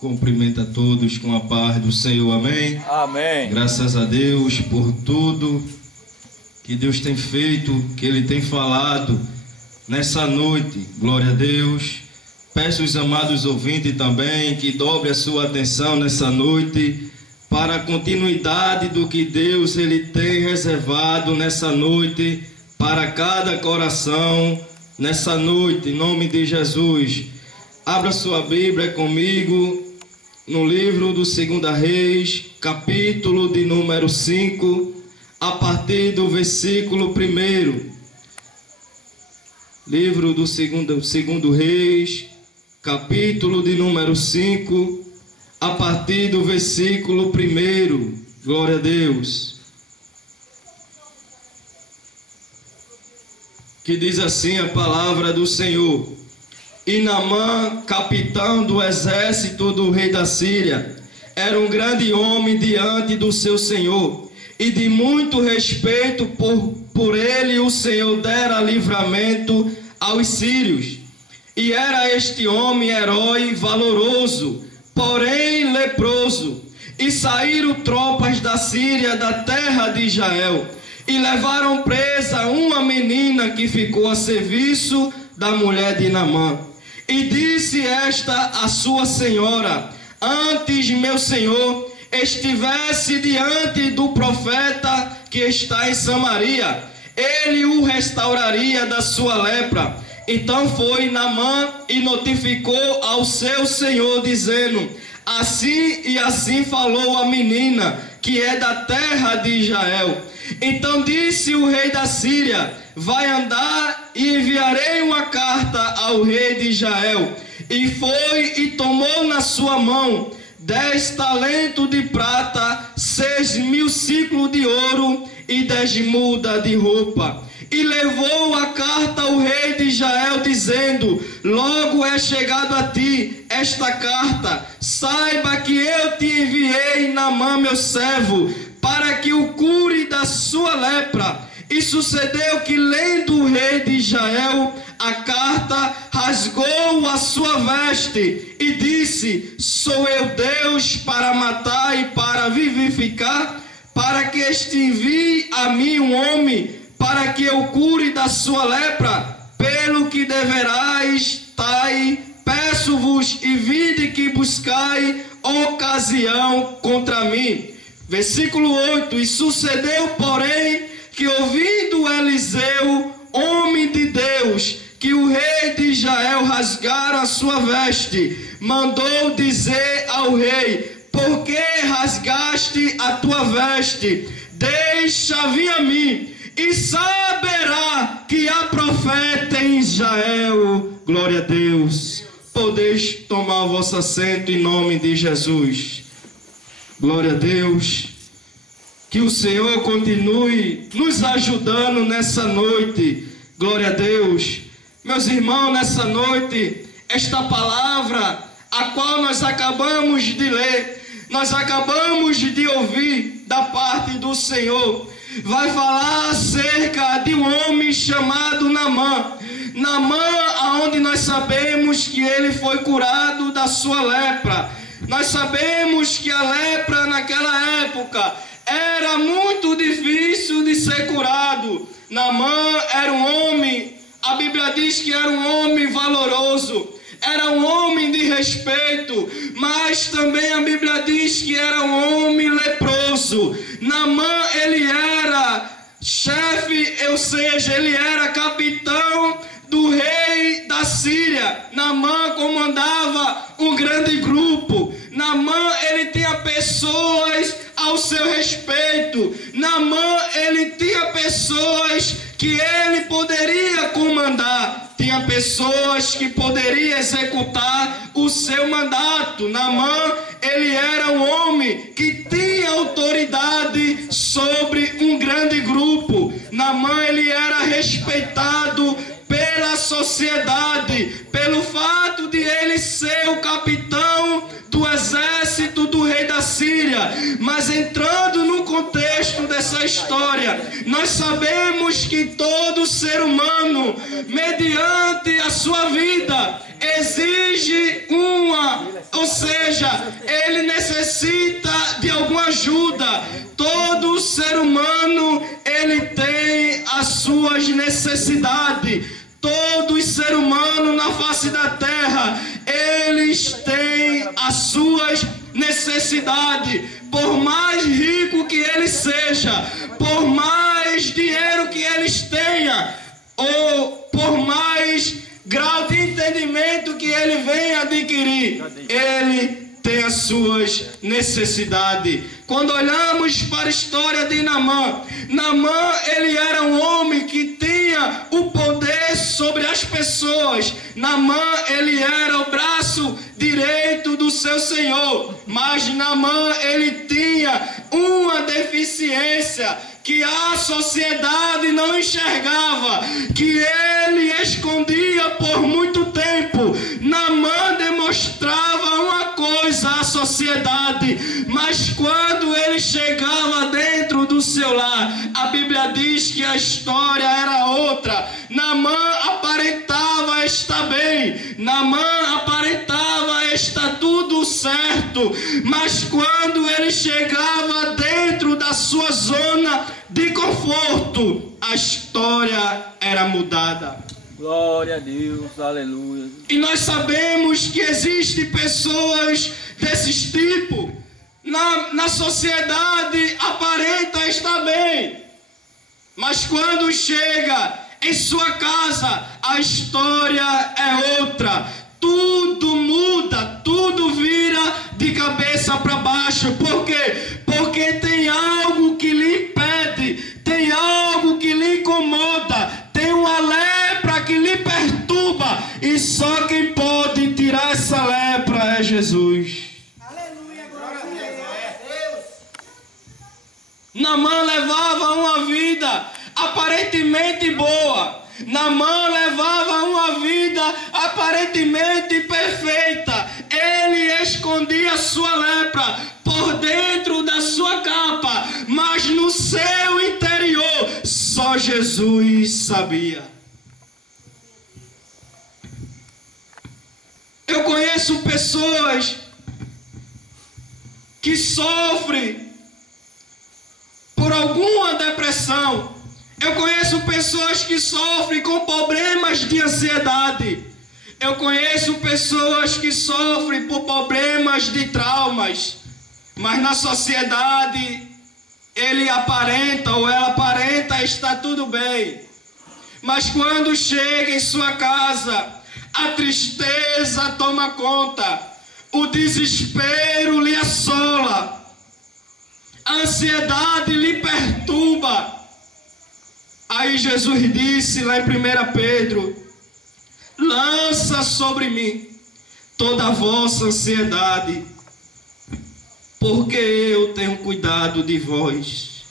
Cumprimento a todos com a paz do Senhor, amém? Amém. Graças a Deus por tudo que Deus tem feito, que Ele tem falado nessa noite, glória a Deus. Peço aos amados ouvintes também que dobre a sua atenção nessa noite para a continuidade do que Deus Ele tem reservado nessa noite para cada coração, nessa noite, em nome de Jesus. Abra sua Bíblia comigo no livro do 2 Reis, capítulo de número 5, a partir do versículo 1. Livro do 2 Reis, capítulo de número 5, a partir do versículo 1. Glória a Deus. Que diz assim a palavra do Senhor: E Naamã, capitão do exército do rei da Síria, era um grande homem diante do seu senhor, e de muito respeito por ele o Senhor dera livramento aos sírios. E era este homem herói valoroso, porém leproso. E saíram tropas da Síria, da terra de Israel, e levaram presa uma menina que ficou a serviço da mulher de Naamã. E disse esta a sua senhora: Antes meu senhor estivesse diante do profeta que está em Samaria, ele o restauraria da sua lepra. Então foi Naamã e notificou ao seu senhor, dizendo: Assim e assim falou a menina, que é da terra de Israel. Então disse o rei da Síria: Vai andar e enviarei uma carta ao rei de Israel. E foi e tomou na sua mão 10 talentos de prata, 6.000 ciclos de ouro e 10 mudas de roupa. E levou a carta ao rei de Israel, dizendo: Logo é chegado a ti esta carta. Saiba que eu te enviei Naamã, meu servo, para que o cure da sua lepra. E sucedeu que, lendo o rei de Israel a carta, rasgou a sua veste e disse: Sou eu Deus para matar e para vivificar? Para que este envie a mim um homem, para que eu cure da sua lepra? Pelo que deverás, peço-vos e vinde que buscai ocasião contra mim. Versículo 8: E sucedeu, porém, que ouvindo Eliseu, homem de Deus, que o rei de Israel rasgara a sua veste, mandou dizer ao rei: Por que rasgaste a tua veste? Deixa vir a mim, e saberá que há profeta em Israel. Glória a Deus. Podeis tomar o vosso assento em nome de Jesus. Glória a Deus. Que o Senhor continue nos ajudando nessa noite. Glória a Deus. Meus irmãos, nessa noite, esta palavra a qual nós acabamos de ler, nós acabamos de ouvir da parte do Senhor, vai falar acerca de um homem chamado Naamã. Naamã, aonde nós sabemos que ele foi curado da sua lepra. Nós sabemos que a lepra naquela época era muito difícil de ser curado. Naamã era um homem, a Bíblia diz que era um homem valoroso, era um homem de respeito, mas também a Bíblia diz que era um homem leproso. Naamã, ele era chefe, ou seja, ele era capitão do rei da Síria. Naamã comandava um grande grupo. Naamã, ele tinha pessoas ao seu respeito. Naamã, ele tinha pessoas que ele poderia comandar. Tinha pessoas que poderiam executar o seu mandato. Naamã, ele era um homem que tinha autoridade sobre um grande grupo. Naamã, ele era respeitado pela sociedade, pelo fato de ele ser o capitão do exército do rei da Síria. Mas entrando no contexto dessa história, nós sabemos que todo ser humano, mediante a sua vida, exige seja, ele necessita de alguma ajuda. Todo ser humano, ele tem as suas necessidades. Todo ser humano na face da terra, eles têm as suas necessidades. Por mais rico que ele seja, por mais dinheiro que eles tenham, ou por mais grau de entendimento que ele venha adquirir, ele tem as suas necessidades. Quando olhamos para a história de Naamã, Naamã, ele era um homem que tinha o poder sobre as pessoas. Naamã, ele era o braço direito do seu Senhor, mas Naamã, ele tinha uma deficiência que a sociedade não enxergava, que ele escondia por muito tempo. Naamã demonstrava uma coisa à sociedade, mas quando ele chegava dentro do seu lar, a Bíblia diz que a história era outra. Naamã aparentava estar bem, Naamã aparentava estar tudo certo, mas quando ele chegava dentro da sua zona de conforto, a história era mudada. Glória a Deus, aleluia. E nós sabemos que existem pessoas desses tipos. Na sociedade aparenta estar bem, mas quando chega em sua casa, a história é outra. Tudo muda, tudo vira de cabeça para baixo. Por quê? Porque tem algo que lhe impede, tem algo que lhe incomoda, tem uma lepra que lhe perturba, e só quem pode tirar essa lepra é Jesus. Aleluia, glória a Deus. Naamã levava uma vida aparentemente boa. Naamã levava uma vida aparentemente perfeita. Ele escondia sua lepra por dentro da sua capa, mas no seu interior só Jesus sabia. Eu conheço pessoas que sofrem por alguma depressão. Eu conheço pessoas que sofrem com problemas de ansiedade. Eu conheço pessoas que sofrem por problemas de traumas. Mas na sociedade, ele aparenta ou ela aparenta estar tudo bem. Mas quando chega em sua casa, a tristeza toma conta. O desespero lhe assola. A ansiedade lhe perturba. Aí Jesus disse lá em 1 Pedro: lança sobre mim toda a vossa ansiedade, porque eu tenho cuidado de vós.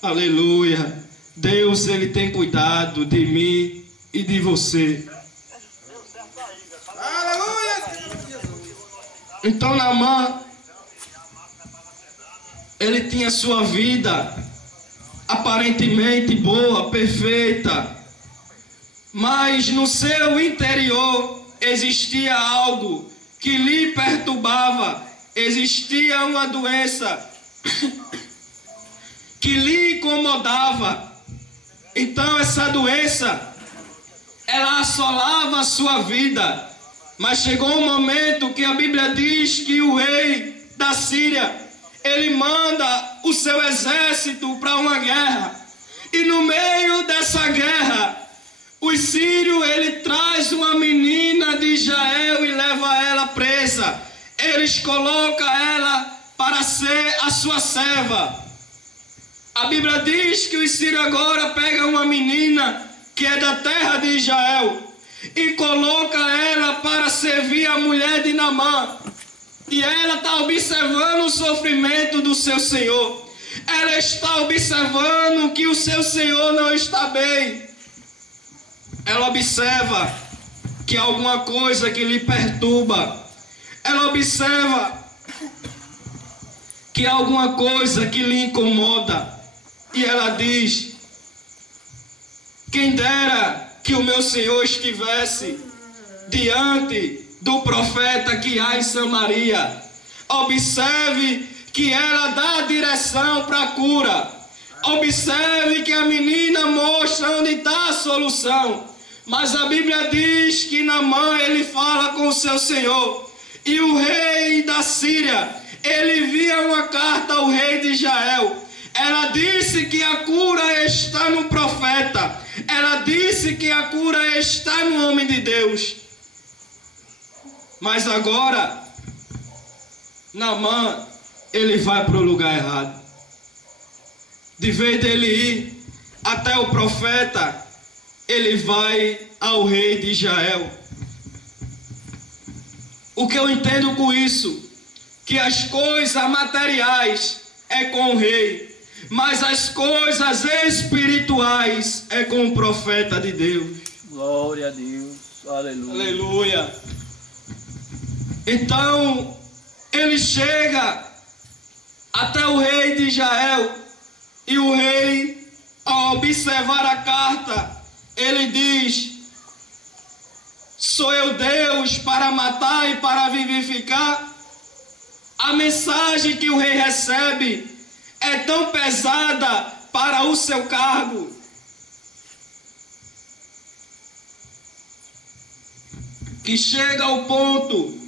Aleluia. Deus, ele tem cuidado de mim e de você. Aleluia. Então Naamã, ele tinha sua vida aparentemente boa, perfeita, mas no seu interior existia algo que lhe perturbava, existia uma doença que lhe incomodava. Então essa doença, ela assolava a sua vida, mas chegou um momento que a Bíblia diz que o rei da Síria, ele manda o seu exército para uma guerra. E no meio dessa guerra, os sírios, ele traz uma menina de Israel e leva ela presa. Eles colocam ela para ser a sua serva. A Bíblia diz que os sírios agora pegam uma menina que é da terra de Israel e coloca ela para servir a mulher de Naamã. E ela está observando o sofrimento do seu Senhor. Ela está observando que o seu Senhor não está bem. Ela observa que há alguma coisa que lhe perturba. Ela observa que há alguma coisa que lhe incomoda. E ela diz: quem dera que o meu Senhor estivesse diante do profeta que há em Samaria. Observe que ela dá direção para a cura. Observe que a menina mostra onde está a solução. Mas a Bíblia diz que Naamã, ele fala com o seu senhor. E o rei da Síria, ele envia uma carta ao rei de Israel. Ela disse que a cura está no profeta. Ela disse que a cura está no homem de Deus. Mas agora, Naamã, ele vai para o lugar errado. De vez dele ir até o profeta, ele vai ao rei de Israel. O que eu entendo com isso? Que as coisas materiais é com o rei, mas as coisas espirituais é com o profeta de Deus. Glória a Deus. Aleluia. Aleluia. Então, ele chega até o rei de Israel, e o rei, ao observar a carta, ele diz: sou eu Deus para matar e para vivificar? A mensagem que o rei recebe é tão pesada para o seu cargo. Que chega ao ponto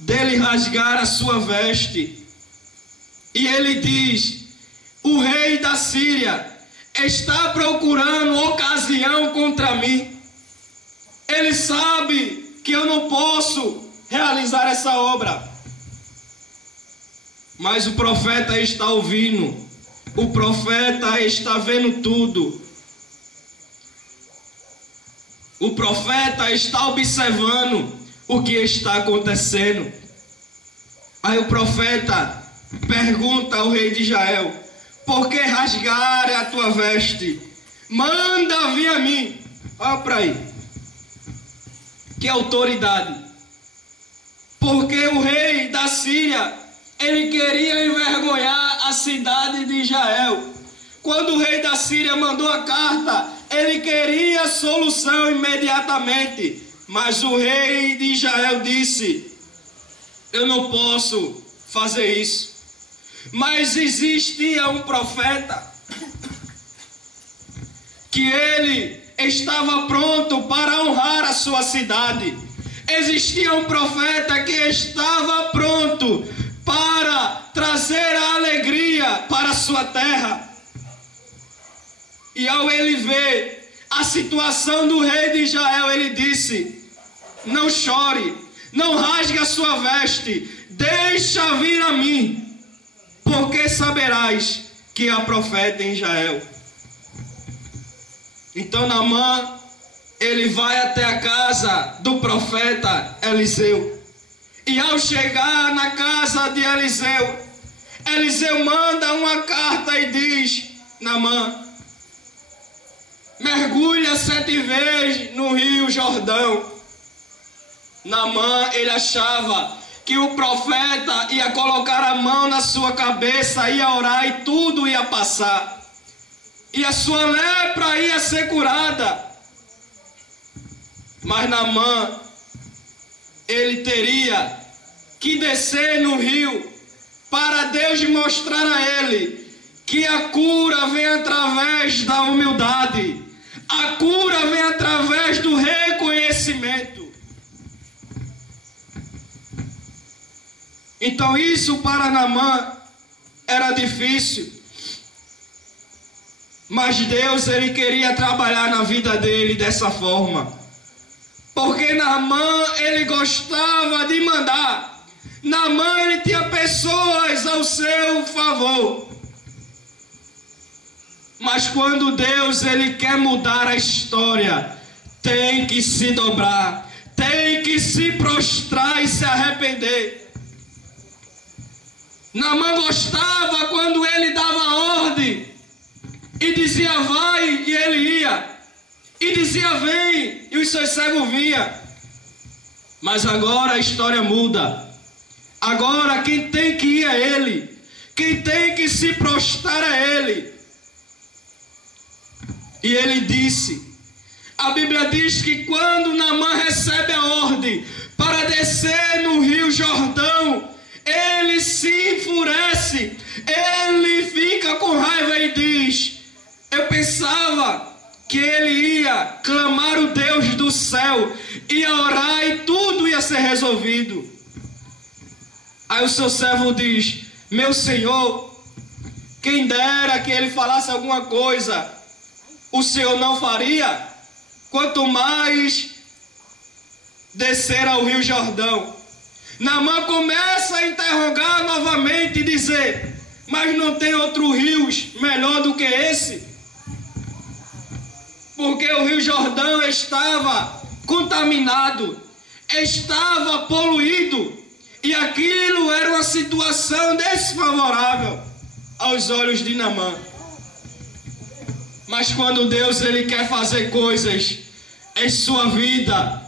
dele rasgar a sua veste. E ele diz: o rei da Síria está procurando ocasião contra mim. Ele sabe que eu não posso realizar essa obra. Mas o profeta está ouvindo. O profeta está vendo tudo. O profeta está observando o que está acontecendo. Aí o profeta pergunta ao rei de Israel: por que rasgar a tua veste? Manda vir a mim. Olha para aí. Que autoridade. Porque o rei da Síria, ele queria envergonhar a cidade de Israel. Quando o rei da Síria mandou a carta, ele queria a solução imediatamente. Mas o rei de Israel disse: eu não posso fazer isso. Mas existia um profeta que ele estava pronto para honrar a sua cidade. Existia um profeta que estava pronto para trazer a alegria para a sua terra. E ao ele ver a situação do rei de Israel, ele disse: não chore, não rasgue a sua veste, deixa vir a mim, porque saberás que há profeta em Israel. Então Naamã, ele vai até a casa do profeta Eliseu. E ao chegar na casa de Eliseu, Eliseu manda uma carta e diz: Naamã, mergulha 7 vezes no rio Jordão. Naamã, ele achava que o profeta ia colocar a mão na sua cabeça, ia orar e tudo ia passar. E a sua lepra ia ser curada. Mas Naamã, ele teria que descer no rio para Deus mostrar a ele que a cura vem através da humildade. A cura vem através do reconhecimento. Então isso para Naamã era difícil. Mas Deus, ele queria trabalhar na vida dele dessa forma. Porque Naamã, ele gostava de mandar. Naamã, ele tinha pessoas ao seu favor. Mas quando Deus, ele quer mudar a história, tem que se dobrar, tem que se prostrar e se arrepender. Naamã gostava quando ele dava ordem e dizia vai, e ele ia. E dizia vem, e os seus servos vinham. Mas agora a história muda. Agora quem tem que ir é ele. Quem tem que se prostrar é ele. E ele disse, a Bíblia diz que quando Naamã recebe a ordem para descer no rio Jordão, ele desce, ele fica com raiva e diz: eu pensava que ele ia clamar o Deus do céu, ia orar e tudo ia ser resolvido. Aí o seu servo diz: meu senhor, quem dera que ele falasse alguma coisa, o senhor não faria? Quanto mais descer ao Rio Jordão. Naamã começa a interrogar novamente e dizer: mas não tem outro rio melhor do que esse? Porque o Rio Jordão estava contaminado, estava poluído, e aquilo era uma situação desfavorável aos olhos de Naamã. Mas quando Deus ele quer fazer coisas em sua vida,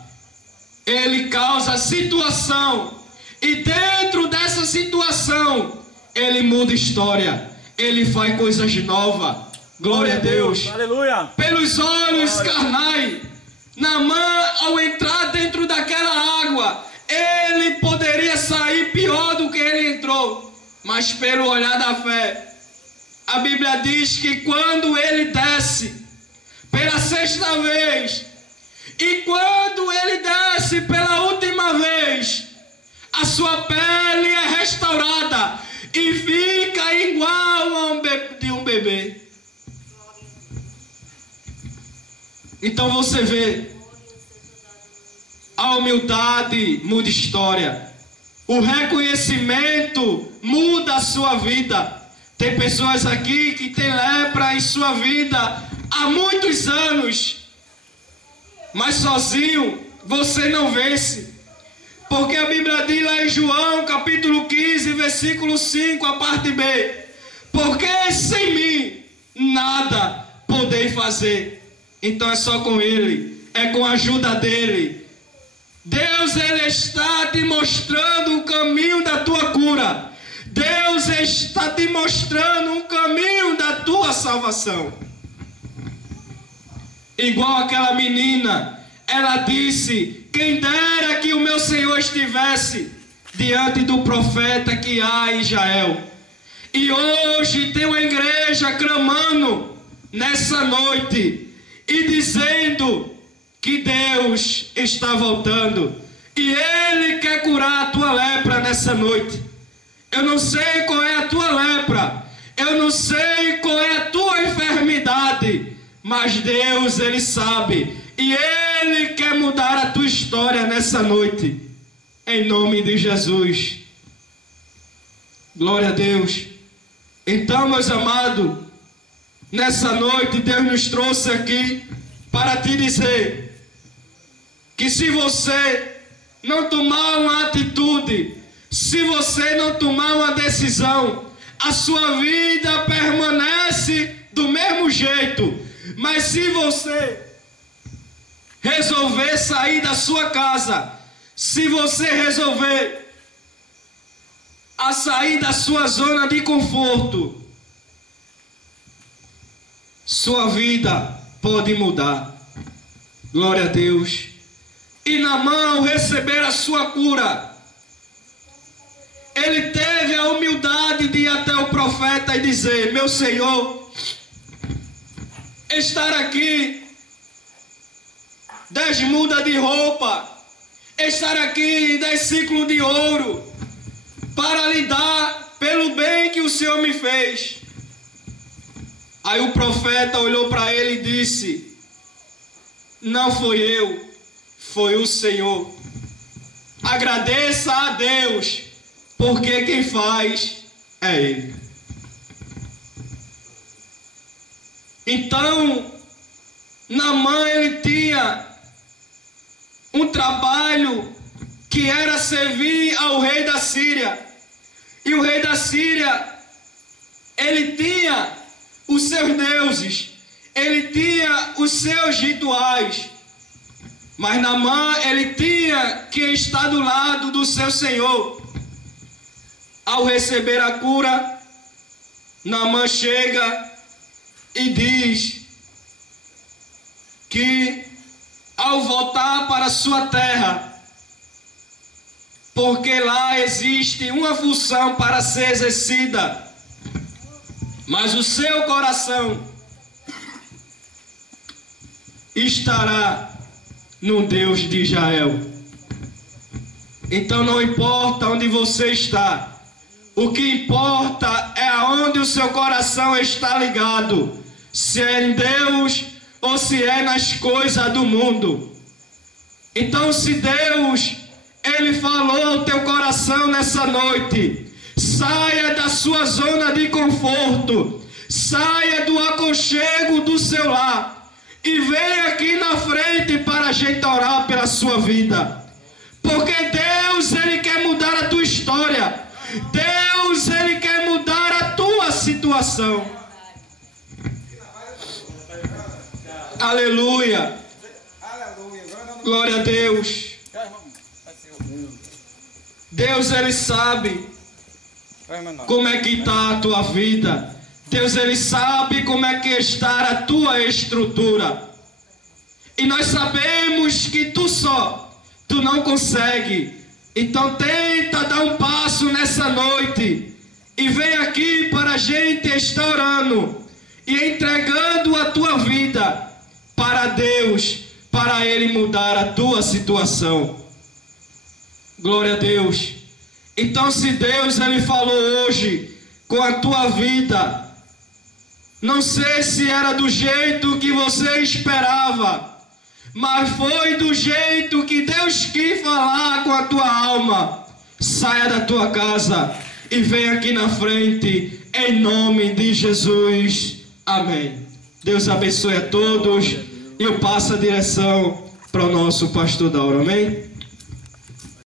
ele causa situação, e dentro dessa situação ele muda história, ele faz coisas novas. Glória a Deus. Aleluia. Pelos olhos carnais, Naamã, ao entrar dentro daquela água, ele poderia sair pior do que ele entrou, mas pelo olhar da fé, a Bíblia diz que quando ele desce pela sexta vez, e quando ele desce pela última vez, a sua pele é restaurada e fica igual a de um bebê. Então você vê, a humildade muda história, o reconhecimento muda a sua vida. Tem pessoas aqui que têm lepra em sua vida há muitos anos, mas sozinho você não vence. Porque a Bíblia diz lá em João capítulo 15, versículo 5, a parte B: porque sem mim nada podeis fazer. Então é só com Ele, é com a ajuda dEle. Deus ele está te mostrando o caminho da tua cura. Deus está te mostrando um caminho da tua salvação. Igual aquela menina, ela disse: quem dera que o meu Senhor estivesse diante do profeta que há em Israel. E hoje tem uma igreja clamando nessa noite e dizendo que Deus está voltando e Ele quer curar a tua lepra nessa noite. Eu não sei qual é a tua lepra, eu não sei qual é a tua enfermidade, mas Deus Ele sabe e Ele quer mudar a tua história nessa noite, em nome de Jesus. Glória a Deus. Então, meus amados, nessa noite Deus nos trouxe aqui para te dizer que se você não tomar uma atitude, se você não tomar uma decisão, a sua vida permanece do mesmo jeito. Mas se você resolver sair da sua casa, se você resolver a sair da sua zona de conforto, sua vida pode mudar. Glória a Deus. E Naamã, ao receber a sua cura, ele teve a humildade de ir até o profeta e dizer: meu Senhor, estar aqui 10 mudas de roupa, estar aqui 10 ciclos de ouro, para lhe dar pelo bem que o Senhor me fez. Aí o profeta olhou para ele e disse: não fui eu, foi o Senhor. Agradeça a Deus, porque quem faz é Ele. Então, Naamã ele tinha um trabalho que era servir ao rei da Síria. E o rei da Síria, ele tinha os seus deuses, ele tinha os seus rituais. Mas Naamã, ele tinha que estar do lado do seu Senhor. Ao receber a cura, Naamã chega e diz que ao voltar para sua terra, porque lá existe uma função para ser exercida. Mas o seu coração estará no Deus de Israel. Então não importa onde você está, o que importa é aonde o seu coração está ligado, se é em Deus ou se é nas coisas do mundo. Então, se Deus, Ele falou ao teu coração nessa noite, saia da sua zona de conforto, saia do aconchego do seu lar e venha aqui na frente para a gente orar pela sua vida. Porque Deus, Ele quer mudar a tua história. Deus, Ele quer mudar a tua situação. Aleluia. Glória a Deus. Deus, Ele sabe como é que está a tua vida. Deus, Ele sabe como é que está a tua estrutura. E nós sabemos que tu não consegue. Então tenta dar um passo nessa noite e vem aqui para a gente estar orando e entregando a tua vida para Deus, para Ele mudar a tua situação. Glória a Deus. Então, se Deus, Ele falou hoje com a tua vida, não sei se era do jeito que você esperava, mas foi do jeito que Deus quis falar com a tua alma. Saia da tua casa e venha aqui na frente, em nome de Jesus. Amém. Deus abençoe a todos. E eu passo a direção para o nosso pastor Dauro. Amém.